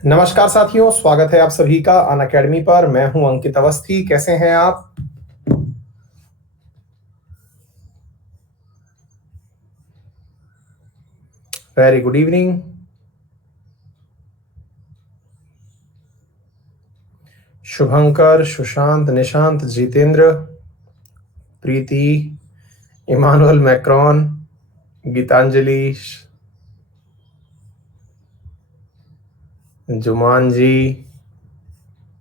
नमस्कार साथियों, स्वागत है आप सभी का अन अकेडमी पर। मैं हूं अंकित अवस्थी। कैसे हैं आप? Very good evening. Shubhankar, Sushant, Nishant, Jitendra, Preeti, Emmanuel, Macron, Gitanjali, Juman ji,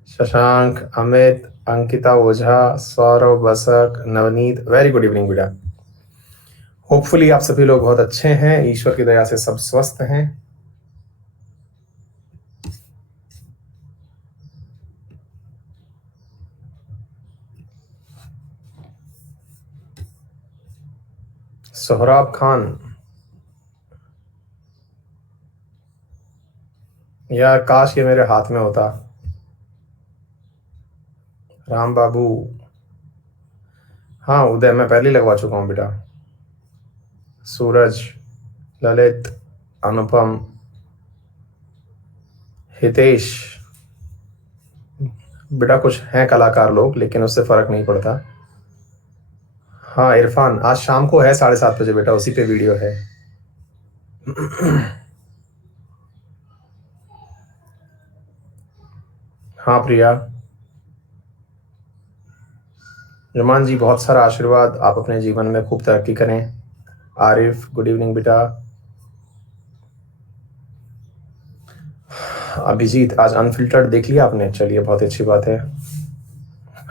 Shashank, Amit, Ankita Ojha, Saurav, Basak, Navneet. Very good evening बेटा। होपफुली आप सभी लोग बहुत अच्छे हैं, ईश्वर की दया से सब स्वस्थ हैं। सोहराब खान, यार काश ये मेरे हाथ में होता। राम बाबू, हाँ उदय, मैं पहले ही लगवा चुका हूँ बेटा। सूरज, ललित, अनुपम, हितेश, बेटा कुछ हैं कलाकार लोग लेकिन उससे फर्क नहीं पड़ता। हाँ इरफान, आज शाम को है 7:30 बजे बेटा, उसी पे वीडियो है। हाँ प्रिया, जुमान जी बहुत सारा आशीर्वाद, आप अपने जीवन में खूब तरक्की करें। आरिफ, गुड इवनिंग बेटा। अभिजीत, आज अनफिल्टर्ड देख लिया आपने? चलिए बहुत अच्छी बात है।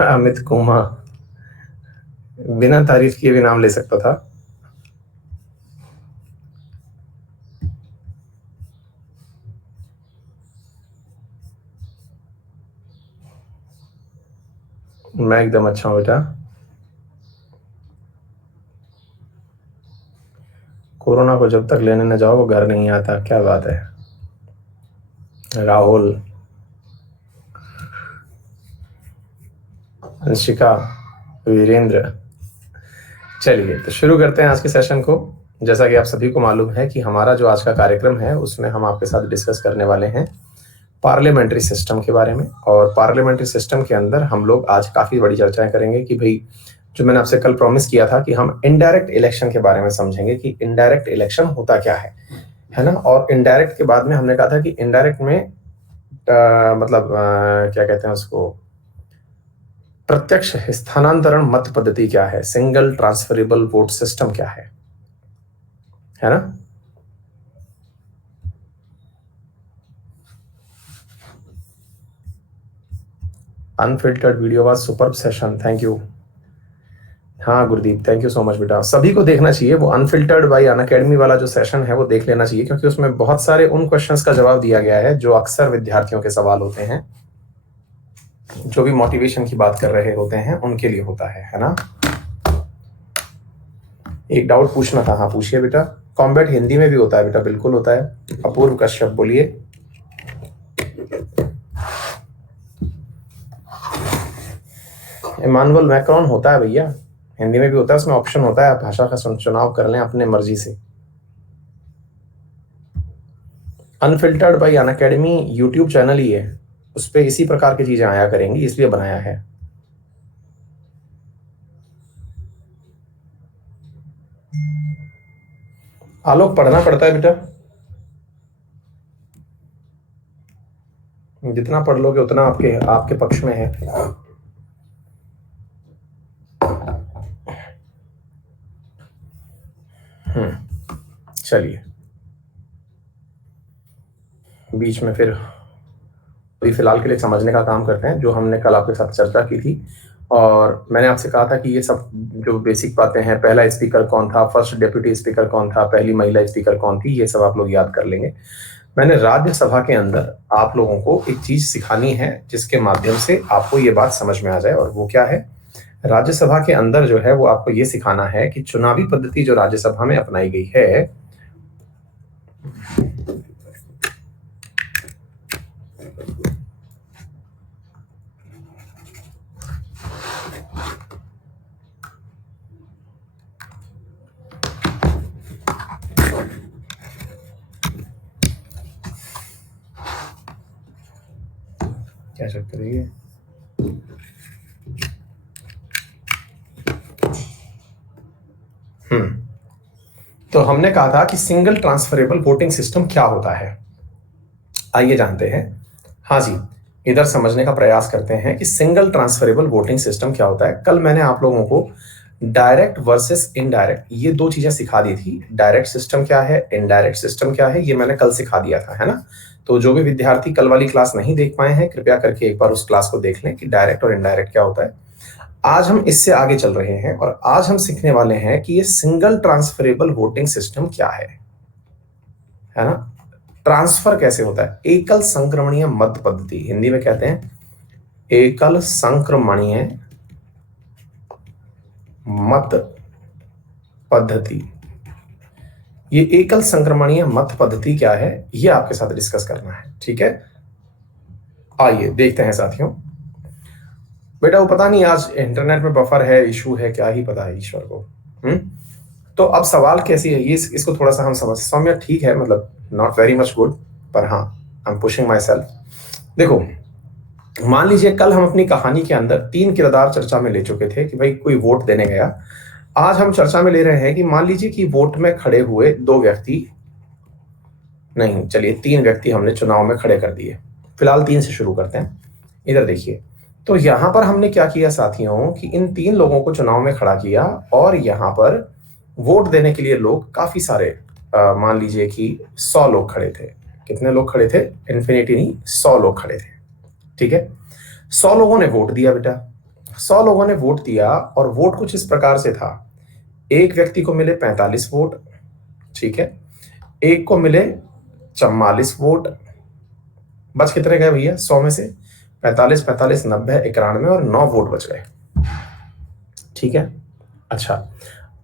अमित कुमार, बिना तारीफ किए भी नाम ले सकता था। मैं एकदम अच्छा हूँ बेटा। कोरोना को जब तक लेने न जाओ वो घर नहीं आता। क्या बात है। राहुल, अंशिका, वीरेंद्र। चलिए तो शुरू करते हैं आज के सेशन को। जैसा कि आप सभी को मालूम है कि हमारा जो आज का कार्यक्रम है उसमें हम आपके साथ डिस्कस करने वाले हैं पार्लियामेंट्री सिस्टम के बारे में। और पार्लियामेंट्री सिस्टम के अंदर हम लोग आज काफ़ी बड़ी चर्चाएं करेंगे कि भाई, जो मैंने आपसे कल प्रॉमिस किया था कि हम इनडायरेक्ट इलेक्शन के बारे में समझेंगे कि इनडायरेक्ट इलेक्शन होता क्या है ना। और इनडायरेक्ट के बाद में हमने कहा था कि इनडायरेक्ट में मतलब क्या कहते हैं उसको, प्रत्यक्ष स्थानांतरण मत पद्धति क्या है, सिंगल ट्रांसफरेबल वोट सिस्टम क्या है ना। Unfiltered video was superb session, thank you. हाँ Gurdeep, thank you so much बेटा। सभी को देखना चाहिए वो अनफिल्टर्ड बाय अनअकैडमी वाला जो सेशन है, वो देख लेना चाहिए, क्योंकि उसमें बहुत सारे उन क्वेश्चंस का जवाब दिया गया है जो अक्सर विद्यार्थियों के सवाल होते हैं, जो भी मोटिवेशन की बात कर रहे होते हैं उनके लिए होता है ना। एक डाउट पूछना था, हाँ पूछिए बेटा। कॉम्बैट हिंदी में भी होता है बेटा? बिल्कुल होता है। अपूर्व कश्यप, बोलिए। इमानुअल मैक्रॉन होता है भैया, हिंदी में भी होता है, उसमें ऑप्शन होता है, आप भाषा का चुनाव कर लें अपने मर्जी से। Unfiltered by Unacademy YouTube channel ही है, उस पर इसी प्रकार की चीजें आया करेंगी, इसलिए बनाया है। आलोक, पढ़ना पड़ता है बेटा, जितना पढ़ लोगे उतना आपके आपके पक्ष में है। चलिए, बीच में फिर अभी फिलहाल के लिए समझने का काम करते हैं जो हमने कल आपके साथ चर्चा की थी। और मैंने आपसे कहा था कि ये सब जो बेसिक बातें हैं, पहला स्पीकर कौन था, फर्स्ट डेप्यूटी स्पीकर कौन था, पहली महिला स्पीकर कौन थी, ये सब आप लोग याद कर लेंगे। मैंने राज्यसभा के अंदर आप लोगों को एक चीज सिखानी है जिसके माध्यम से आपको ये बात समझ में आ जाए, और वो क्या है? राज्यसभा के अंदर जो है वो आपको ये सिखाना है कि चुनावी पद्धति जो राज्यसभा में अपनाई गई है, क्या चक्कर है ये? तो हमने कहा था कि सिंगल ट्रांसफरेबल वोटिंग सिस्टम क्या होता है, आइए जानते हैं। हाँ जी, इधर समझने का प्रयास करते हैं कि सिंगल ट्रांसफरेबल वोटिंग सिस्टम क्या होता है। कल मैंने आप लोगों को डायरेक्ट वर्सेस इनडायरेक्ट ये दो चीजें सिखा दी थी। डायरेक्ट सिस्टम क्या है, इनडायरेक्ट सिस्टम क्या है, ये मैंने कल सिखा दिया था, है ना। तो जो भी विद्यार्थी कल वाली क्लास नहीं देख पाए हैं, कृपया करके एक बार उस क्लास को देख लें कि डायरेक्ट और इनडायरेक्ट क्या होता है। आज हम इससे आगे चल रहे हैं और आज हम सीखने वाले हैं कि ये सिंगल ट्रांसफरेबल वोटिंग सिस्टम क्या है ना। ट्रांसफर कैसे होता है, एकल संक्रमणीय मत पद्धति, हिंदी में कहते हैं एकल संक्रमणीय मत पद्धति। ये एकल संक्रमणीय मत पद्धति क्या है, ये आपके साथ डिस्कस करना है, ठीक है। आइए देखते हैं साथियों। बेटा वो पता नहीं आज इंटरनेट में बफर है, इशू है, क्या ही पता है ईश्वर को। तो अब सवाल कैसी है ये, इसको थोड़ा सा हम समझ। सौम्य ठीक है, मतलब नॉट वेरी मच गुड, पर हाँ I am pushing my self. देखो मान लीजिए कल हम अपनी कहानी के अंदर 3 किरदार चर्चा में ले चुके थे कि भाई कोई वोट देने गया। आज हम चर्चा में ले रहे हैं कि मान लीजिए कि वोट में खड़े हुए 2 व्यक्ति, नहीं चलिए 3 व्यक्ति हमने चुनाव में खड़े कर दिए। फिलहाल 3 से शुरू करते हैं। इधर देखिए, तो यहां पर हमने क्या किया साथियों कि इन 3 लोगों को चुनाव में खड़ा किया और यहां पर वोट देने के लिए लोग काफी सारे, मान लीजिए कि 100 लोग खड़े थे। कितने लोग खड़े थे, इन्फिनिटी नहीं, 100 लोग खड़े थे, ठीक है। 100 लोगों ने वोट दिया बेटा, 100 लोगों ने वोट दिया और वोट कुछ इस प्रकार से था। एक व्यक्ति को मिले 45 वोट, ठीक है, एक को मिले 44 वोट। बच कितने गए भैया 100 में से? 45 45 90 91 और 9 वोट बच गए, ठीक है। अच्छा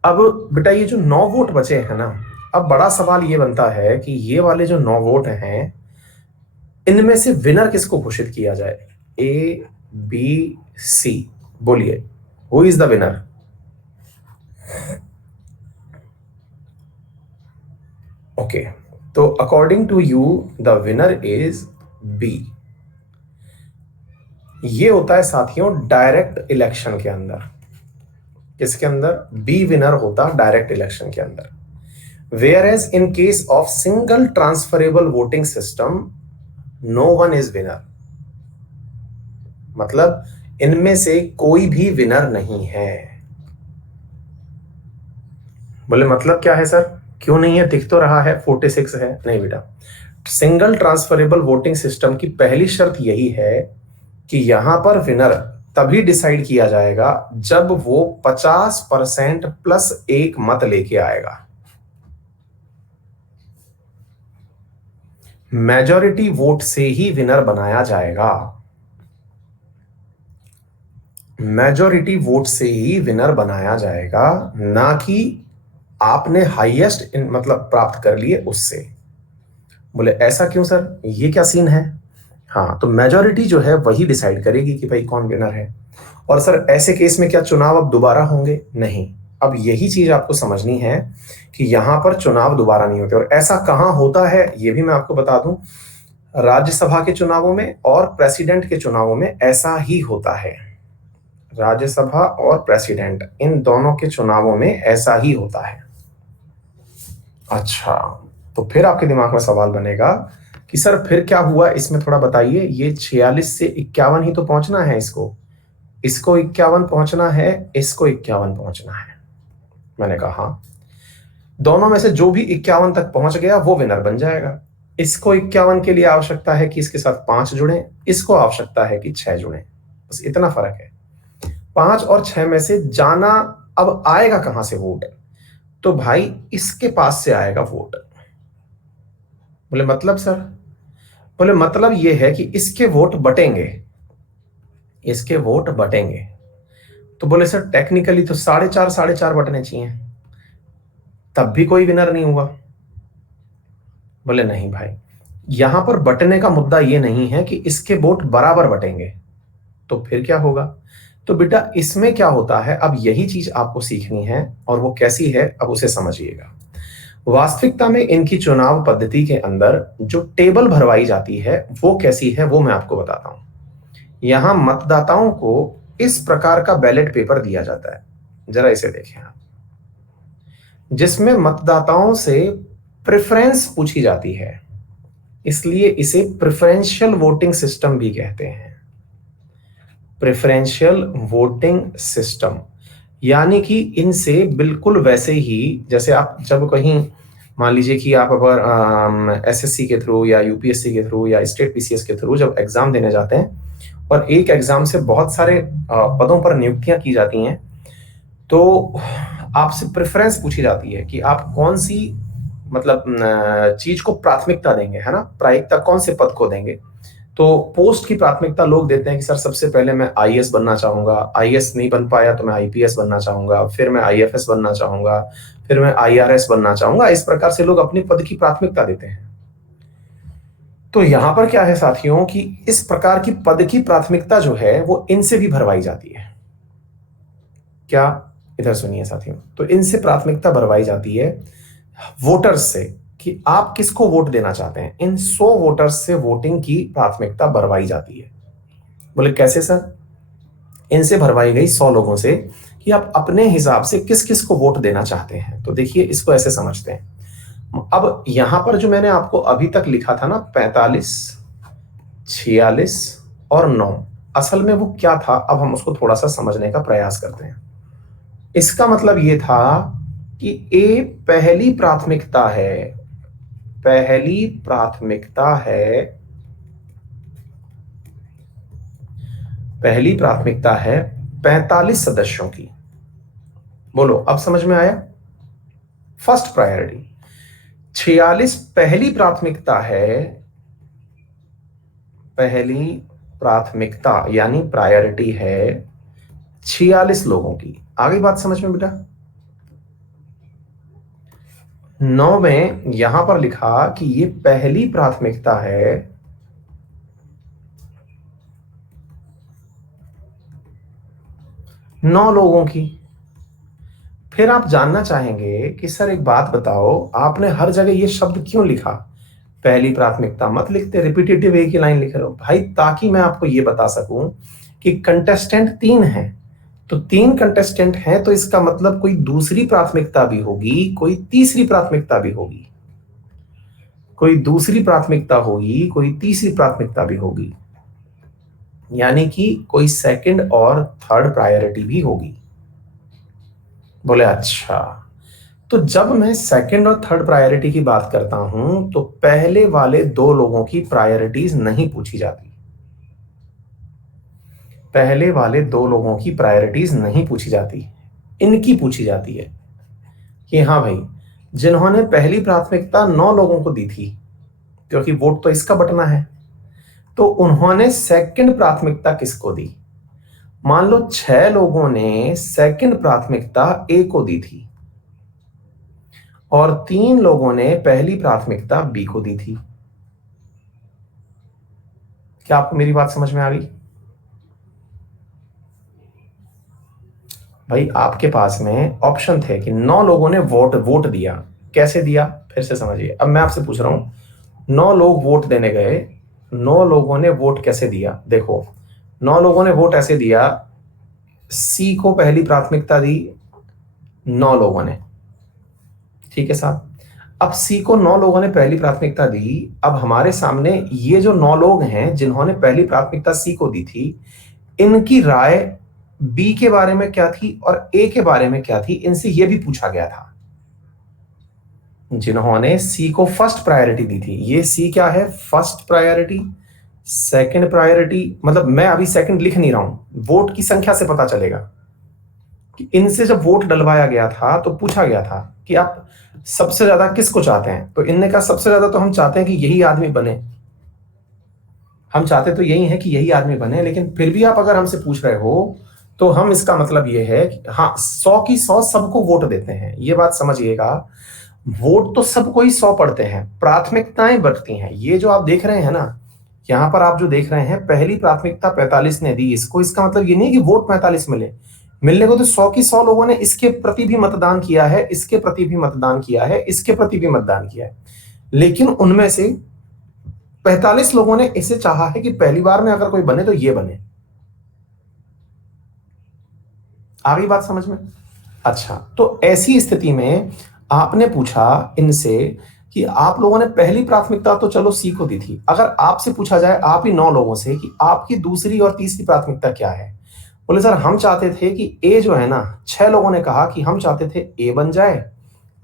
अब बेटा ये जो 9 वोट बचे हैं ना, अब बड़ा सवाल ये बनता है कि ये वाले जो 9 वोट हैं इनमें से विनर किसको घोषित किया जाए, ए बी सी, बोलिए who is the winner? Okay, तो according to you the winner is B. ये होता है साथियों डायरेक्ट इलेक्शन के अंदर। किसके अंदर? बी विनर होता डायरेक्ट इलेक्शन के अंदर। Whereas in case of single transferable voting system, no one is winner. मतलब इनमें से कोई भी विनर नहीं है। बोले मतलब क्या है सर, क्यों नहीं है? दिख तो रहा है 46 है। नहीं बेटा, सिंगल ट्रांसफरेबल वोटिंग सिस्टम की पहली शर्त यही है कि यहां पर विनर तभी डिसाइड किया जाएगा जब वो 50% प्लस 1 मत लेके आएगा। मेजॉरिटी वोट से ही विनर बनाया जाएगा, मेजॉरिटी वोट से ही विनर बनाया जाएगा, ना कि आपने हाईएस्ट मतलब प्राप्त कर लिए उससे। बोले ऐसा क्यों सर, ये क्या सीन है? हाँ, तो मेजॉरिटी जो है वही डिसाइड करेगी कि भाई कौन विनर है। और सर ऐसे केस में क्या चुनाव अब दोबारा होंगे? नहीं। अब यही चीज आपको समझनी है कि यहां पर चुनाव दोबारा नहीं होते। और ऐसा कहां होता है ये भी मैं आपको बता दूं, राज्यसभा के चुनावों में और प्रेसिडेंट के चुनावों में ऐसा ही होता है। राज्यसभा और प्रेसिडेंट इन दोनों के चुनावों में ऐसा ही होता है। अच्छा, तो फिर आपके दिमाग में सवाल बनेगा कि सर फिर क्या हुआ इसमें, थोड़ा बताइए। ये 46 से 51 ही तो पहुंचना है, इसको 51 पहुंचना है, इसको 51 पहुंचना है। मैंने कहा हाँ, दोनों में से जो भी 51 तक पहुंच गया वो विनर बन जाएगा। इसको 51 के लिए आवश्यकता है कि इसके साथ 5 जुड़े, इसको आवश्यकता है कि 6 जुड़े, बस इतना फर्क है। 5 और 6 में से जाना अब आएगा कहां से वोट? तो भाई इसके पास से आएगा वोट। बोले मतलब सर? बोले मतलब ये है कि इसके वोट बटेंगे, इसके वोट बटेंगे। तो बोले सर टेक्निकली तो 4.5 बटने चाहिए, तब भी कोई विनर नहीं हुआ। बोले नहीं भाई, यहां पर बटने का मुद्दा ये नहीं है कि इसके वोट बराबर बटेंगे, तो फिर क्या होगा? तो बेटा इसमें क्या होता है, अब यही चीज आपको सीखनी है, और वो कैसी है अब उसे समझिएगा। वास्तविकता में इनकी चुनाव पद्धति के अंदर जो टेबल भरवाई जाती है वो कैसी है, वो मैं आपको बताता हूं। यहां मतदाताओं को इस प्रकार का बैलेट पेपर दिया जाता है, जरा इसे देखें आप, जिसमें मतदाताओं से प्रेफरेंस पूछी जाती है, इसलिए इसे प्रेफरेंशियल वोटिंग सिस्टम भी कहते हैं। प्रेफरेंशियल वोटिंग सिस्टम यानी कि इनसे बिल्कुल वैसे ही जैसे आप जब कहीं मान लीजिए कि आप अगर एसएससी के थ्रू या यूपीएससी के थ्रू या स्टेट पीसीएस के थ्रू जब एग्जाम देने जाते हैं और एक एग्जाम से बहुत सारे पदों पर नियुक्तियां की जाती हैं, तो आपसे प्रेफरेंस पूछी जाती है कि आप कौन सी मतलब चीज को प्राथमिकता देंगे, है ना, प्राथमिकता कौन से पद को देंगे। तो पोस्ट की प्राथमिकता लोग देते हैं कि सर सबसे पहले मैं आईएएस बनना चाहूंगा, आईएएस नहीं बन पाया तो मैं आईपीएस बनना चाहूंगा, फिर मैं आईएफएस बनना चाहूंगा, फिर मैं आईआरएस बनना चाहूंगा। इस प्रकार से लोग अपने पद की प्राथमिकता देते हैं। तो यहां पर क्या है साथियों कि इस प्रकार की पद की प्राथमिकता जो है वो इनसे भी भरवाई जाती है। क्या, इधर सुनिए साथियों, तो इनसे प्राथमिकता भरवाई जाती है वोटर्स से कि आप किसको वोट देना चाहते हैं। इन 100 वोटर्स से वोटिंग की प्राथमिकता भरवाई जाती है। बोले कैसे सर? इनसे भरवाई गई 100 लोगों से कि आप अपने हिसाब से किस किस को वोट देना चाहते हैं। तो देखिए इसको ऐसे समझते हैं। अब यहां पर जो मैंने आपको अभी तक लिखा था ना 45, 46 और 9, असल में वो क्या था, अब हम उसको थोड़ा सा समझने का प्रयास करते हैं। इसका मतलब ये था कि ए पहली प्राथमिकता है, पहली प्राथमिकता है, पहली प्राथमिकता है 45 सदस्यों की। बोलो अब समझ में आया? First priority. 46 पहली प्राथमिकता है, पहली प्राथमिकता यानी प्रायोरिटी है 46 लोगों की। आगे बात समझ में बेटा? 9 में यहां पर लिखा कि ये पहली प्राथमिकता है 9 लोगों की। फिर आप जानना चाहेंगे कि सर एक बात बताओ, आपने हर जगह ये शब्द क्यों लिखा? पहली प्राथमिकता मत लिखते, रिपीटेटिव एक ही लाइन लिख रहे हो भाई, ताकि मैं आपको ये बता सकूं कि कंटेस्टेंट 3 हैं। तो 3 कंटेस्टेंट हैं, तो इसका मतलब कोई दूसरी प्राथमिकता भी होगी, कोई तीसरी प्राथमिकता भी होगी, कोई दूसरी प्राथमिकता होगी, कोई तीसरी प्राथमिकता भी होगी, यानी कि कोई सेकंड और थर्ड प्रायोरिटी भी होगी। बोले अच्छा, तो जब मैं सेकंड और थर्ड प्रायोरिटी की बात करता हूं तो पहले वाले 2 लोगों की प्रायोरिटीज नहीं पूछी जाती। पहले वाले 2 लोगों की प्रायोरिटीज नहीं पूछी जाती, इनकी पूछी जाती है कि हाँ भाई, जिन्होंने पहली प्राथमिकता 9 लोगों को दी थी, क्योंकि वोट तो इसका बटना है, तो उन्होंने सेकंड प्राथमिकता किसको दी? मान लो 6 लोगों ने सेकंड प्राथमिकता ए को दी थी और 3 लोगों ने पहली प्राथमिकता बी को दी थी। क्या आपको मेरी बात समझ में आ गई? भाई आपके पास में ऑप्शन थे कि 9 लोगों ने वोट दिया। कैसे दिया फिर से समझिए। अब मैं आपसे पूछ रहा हूं, 9 लोग वोट देने गए, 9 लोगों ने वोट कैसे दिया? देखो 9 लोगों ने वोट ऐसे दिया, सी को पहली प्राथमिकता दी 9 लोगों ने, ठीक है साहब। अब सी को 9 लोगों ने पहली प्राथमिकता दी। अब हमारे सामने ये जो 9 लोग हैं जिन्होंने पहली प्राथमिकता सी को दी थी, इनकी राय बी के बारे में क्या थी और ए के बारे में क्या थी, इनसे यह भी पूछा गया था। जिन्होंने सी को फर्स्ट प्रायोरिटी दी थी, ये सी क्या है? First priority. सेकंड प्रायोरिटी मतलब मैं अभी सेकंड लिख नहीं रहा हूं, वोट की संख्या से पता चलेगा कि इनसे जब वोट डलवाया गया था तो पूछा गया था कि आप सबसे ज्यादा किसको चाहते हैं, तो इनने कहा सबसे ज्यादा तो हम चाहते हैं कि यही आदमी बने, हम चाहते तो यही है कि यही आदमी बने, लेकिन फिर भी आप अगर हमसे पूछ रहे हो तो हम इसका मतलब ये है कि हाँ 100 की 100 सबको वोट देते हैं। ये बात समझिएगा, वोट तो सबको ही 100 पड़ते हैं, प्राथमिकताएं बढ़ती हैं। ये जो आप देख रहे हैं ना, यहां पर आप जो देख रहे हैं, पहली प्राथमिकता 45 ने दी इसको, इसका मतलब ये नहीं कि वोट 45 मिलने को तो 100 की 100 लोगों ने इसके प्रति भी मतदान किया है, इसके प्रति भी मतदान किया है, इसके प्रति भी मतदान किया है, लेकिन उनमें से 45 लोगों ने इसे चाहा है कि पहली बार में अगर कोई बने तो ये बने। आ गई बात समझ में? अच्छा, तो ऐसी स्थिति में आपने पूछा इनसे कि आप लोगों ने पहली प्राथमिकता तो चलो सी को दी थी, अगर आपसे पूछा जाए आप ही 9 लोगों से कि आपकी दूसरी और तीसरी प्राथमिकता क्या है? बोले सर हम चाहते थे कि ए जो है ना, 6 लोगों ने कहा कि हम चाहते थे ए बन जाए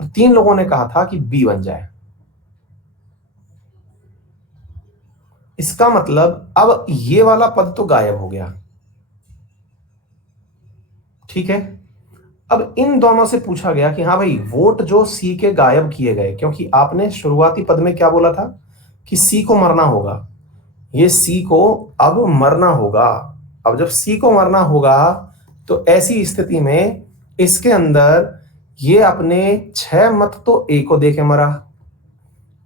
और 3 लोगों ने कहा था कि बी बन जाए। इसका मतलब अब ये वाला पद तो गायब हो गया, ठीक है। अब इन दोनों से पूछा गया कि हाँ भाई वोट जो सी के गायब किए गए, क्योंकि आपने शुरुआती पद में क्या बोला था कि सी को मरना होगा, ये सी को अब मरना होगा। अब जब सी को मरना होगा तो ऐसी स्थिति में इसके अंदर ये अपने 6 मत तो ए को देके मरा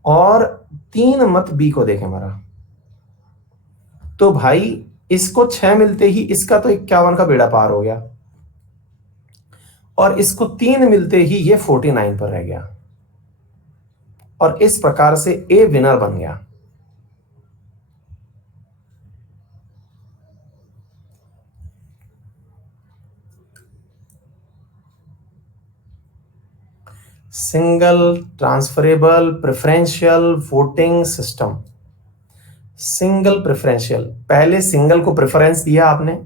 और 3 मत बी को देके मरा। तो भाई इसको 6 मिलते ही इसका तो 51 का बेड़ा पार हो गया और इसको 3 मिलते ही ये 49 पर रह गया और इस प्रकार से ए विनर बन गया। Single transferable preferential voting system. Single preferential, पहले सिंगल को प्रेफरेंस दिया आपने,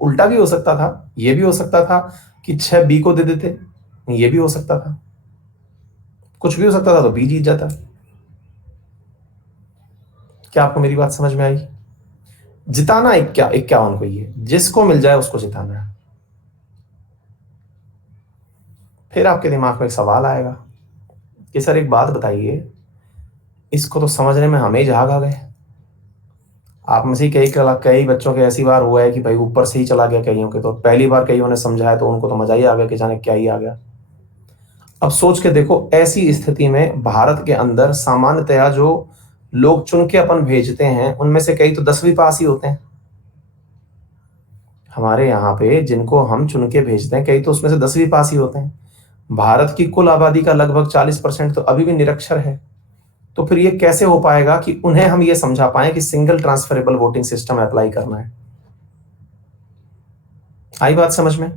उल्टा भी हो सकता था, ये भी हो सकता था कि 6 बी को दे देते, ये भी हो सकता था, कुछ भी हो सकता था, तो बी जीत जाता। क्या आपको मेरी बात समझ में आई? जिताना 51 को, ये जिसको मिल जाए उसको जिताना है। फिर आपके दिमाग में एक सवाल आएगा कि सर एक बात बताइए, इसको तो समझने में हमें झाग आ गए। आप में से कई बच्चों के ऐसी बार हुआ है कि भाई ऊपर से ही चला गया कईयों के, तो पहली बार कईयों ने समझाया तो उनको तो मजा ही आ गया कि जाने क्या ही आ गया। अब सोच के देखो, ऐसी स्थिति में भारत के अंदर सामान्यतया जो लोग चुन के अपन भेजते हैं उनमें से कई तो 10वीं पास ही होते हैं। हमारे यहाँ पे जिनको हम चुन के भेजते हैं कई तो उसमें से 10वीं पास ही होते हैं। भारत की कुल आबादी का लगभग 40% तो अभी भी निरक्षर है। तो फिर ये कैसे हो पाएगा कि उन्हें हम ये समझा पाए कि single transferable voting system apply करना है? आई बात समझ में?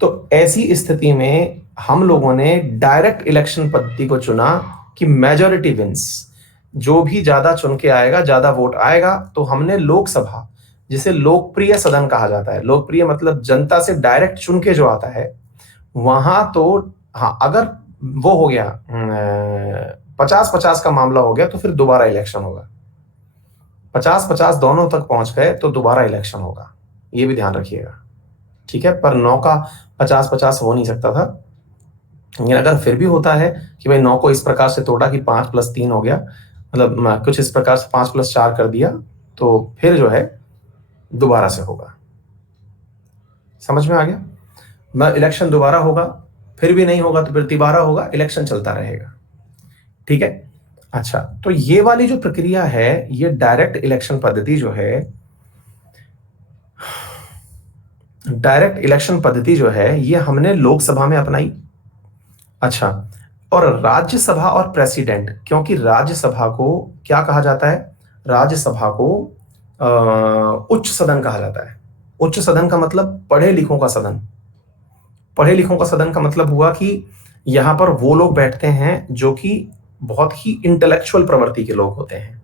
तो ऐसी स्थिति में हम लोगों ने डायरेक्ट इलेक्शन पद्धति को चुना कि मेजॉरिटी विंस, जो भी ज्यादा चुन के आएगा, ज्यादा वोट आएगा। तो हमने लोकसभा, जिसे लोकप्रिय सदन कहा जाता है, लोकप्रिय मतलब जनता से डायरेक्ट चुन के जो आता है, वहां तो हाँ अगर वो हो गया 50-50 का मामला हो गया तो फिर दोबारा इलेक्शन होगा। 50-50 दोनों तक पहुंच गए तो दोबारा इलेक्शन होगा, ये भी ध्यान रखिएगा, ठीक है। पर 9 का 50-50 हो नहीं सकता था। लेकिन अगर फिर भी होता है कि भाई 9 को इस प्रकार से तोड़ा कि 5 + 3 हो गया, मतलब कुछ इस प्रकार से 5 + 4 कर दिया, तो फिर जो है दोबारा से होगा। समझ में आ गया? इलेक्शन दोबारा होगा, फिर भी नहीं होगा तो फिर तिबारा होगा, इलेक्शन चलता रहेगा, ठीक है। अच्छा, तो ये वाली जो प्रक्रिया है, ये डायरेक्ट इलेक्शन पद्धति जो है, डायरेक्ट इलेक्शन पद्धति जो है, ये हमने लोकसभा में अपनाई। अच्छा, और राज्यसभा और प्रेसिडेंट, क्योंकि राज्यसभा को क्या कहा जाता है? राज्यसभा को उच्च सदन कहा जाता है। उच्च सदन का मतलब पढ़े लिखों का सदन। पढ़े लिखों का सदन का मतलब हुआ कि यहां पर वो लोग बैठते हैं जो कि बहुत ही इंटेलेक्चुअल प्रवृत्ति के लोग होते हैं,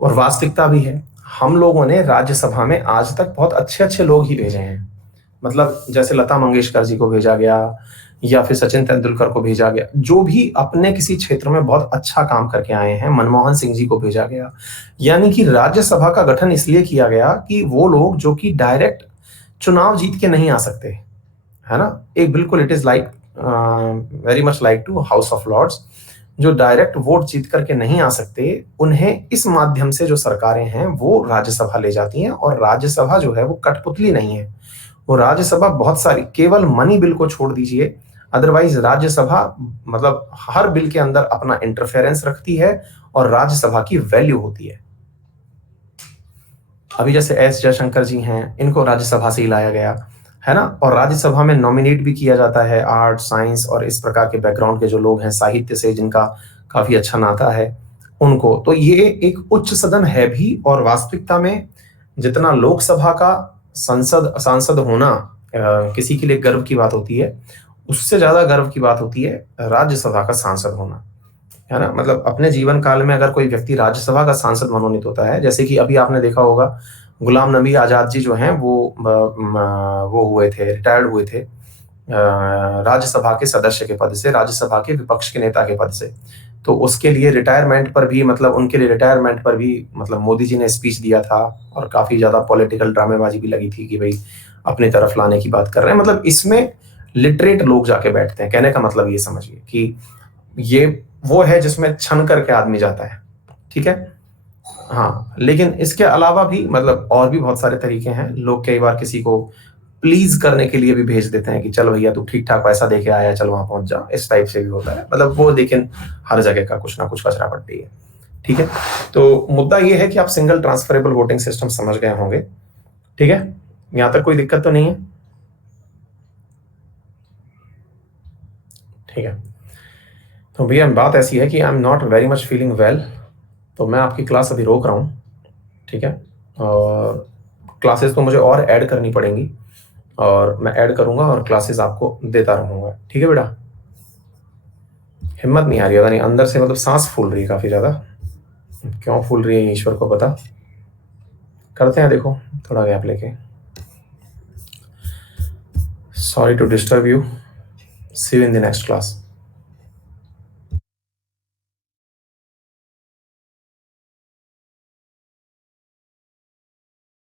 और वास्तविकता भी है। हम लोगों ने राज्यसभा में आज तक बहुत अच्छे अच्छे लोग ही भेजे हैं, मतलब जैसे लता मंगेशकर जी को भेजा गया या फिर सचिन तेंदुलकर को भेजा गया, जो भी अपने किसी क्षेत्र में बहुत अच्छा काम करके आए हैं। मनमोहन सिंह जी को भेजा गया। यानी कि राज्यसभा का गठन इसलिए किया गया कि वो लोग जो कि डायरेक्ट चुनाव जीत के नहीं आ सकते, है ना, एक बिल्कुल it is like very much like to House of Lords, जो डायरेक्ट वोट जीत करके नहीं आ सकते, उन्हें इस माध्यम से जो सरकारें हैं वो राज्यसभा ले जाती हैं। और राज्यसभा जो है वो कठपुतली नहीं है, वो राज्यसभा बहुत सारी, केवल मनी बिल को छोड़ दीजिए, अदरवाइज राज्यसभा मतलब हर बिल के अंदर अपना इंटरफेरेंस रखती है और राज्यसभा की वैल्यू होती है। अभी जैसे एस जयशंकर जी हैं, इनको राज्यसभा से ही लाया गया, है ना, और राज्यसभा में नॉमिनेट भी किया जाता है आर्ट, साइंस और इस प्रकार के बैकग्राउंड के जो लोग हैं, साहित्य से जिनका काफी अच्छा नाता है उनको। तो ये एक उच्च सदन है भी, और वास्तविकता में जितना लोकसभा का सांसद होना किसी के लिए गर्व की बात होती है, उससे ज्यादा गर्व की बात होती है राज्यसभा का सांसद होना, है ना। मतलब अपने जीवन काल में अगर कोई व्यक्ति राज्यसभा का सांसद मनोनीत होता है, जैसे कि अभी आपने देखा होगा गुलाम नबी आजाद जी जो हैं वो हुए थे, रिटायर्ड हुए थे राज्यसभा के सदस्य के पद से, राज्यसभा के विपक्ष के नेता के पद से। तो उसके लिए रिटायरमेंट पर भी, मतलब उनके लिए रिटायरमेंट पर भी मतलब मोदी जी ने स्पीच दिया था, और काफी ज्यादा पॉलिटिकल ड्रामेबाजी भी लगी थी कि भाई अपनी तरफ लाने की बात कर रहे हैं। मतलब इसमें लिटरेट लोग जाके बैठते हैं। कहने का मतलब ये समझिए कि ये वो है जिसमें छन करके आदमी जाता है, ठीक है। हाँ, लेकिन इसके अलावा भी मतलब और भी बहुत सारे तरीके हैं। लोग कई बार किसी को प्लीज करने के लिए भी भेज देते हैं कि चल भैया तू ठीक ठाक पैसा दे के आया, चल वहां पहुंच जा, इस टाइप से भी होता है। मतलब वो लेकिन हर जगह का कुछ ना कुछ कचरा पट्टी है, ठीक है। तो मुद्दा ये है कि आप सिंगल ट्रांसफरेबल वोटिंग सिस्टम समझ गए होंगे, ठीक है। यहां तक कोई दिक्कत तो नहीं है, ठीक है। तो भैया बात ऐसी है कि I am not very much feeling well, तो मैं आपकी क्लास अभी रोक रहा हूँ, ठीक है। और क्लासेस तो मुझे और ऐड करनी पड़ेंगी, और मैं ऐड करूंगा और क्लासेस आपको देता रहूंगा, ठीक है बेटा। हिम्मत नहीं आ रही, पता नहीं अंदर से, मतलब सांस फूल रही है काफी ज्यादा। क्यों फूल रही है ईश्वर को पता। करते हैं, देखो थोड़ा गैप लेके। Sorry to disturb you, see you in the next class.